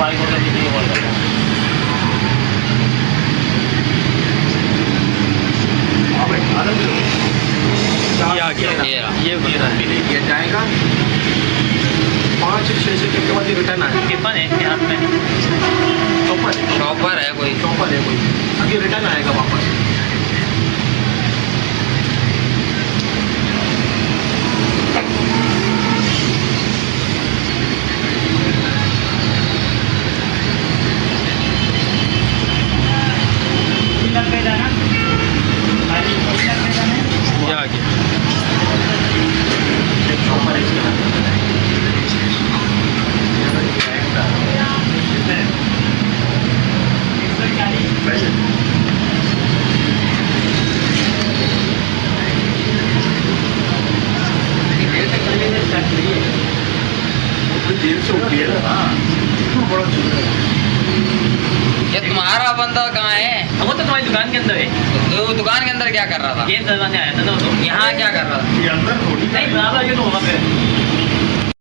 Bike होगा किसी को कॉल करना। हाँ भाई आनंद ये आ गया, ये ये जाएगा 5-6 सेकंड के बाद ये रिटर्न आएगा। टिफन है इसके हाथ में, शॉपर है कोई। चौपर है कोई, अब ये रिटर्न आएगा वापस। ये आ गया। चौपर है इसके हाथ में। जेल से उठी है ना, बड़ा चुप है। ये तुम्हारा बंदा कहाँ है? वो तो तुम्हारी दुकान के अंदर है। तो दुकान के अंदर क्या कर रहा था? गेम करवाने आया था ना वो तो। यहाँ क्या कर रहा था? ये अंदर थोड़ी नहीं बराबर ये तो वहाँ पे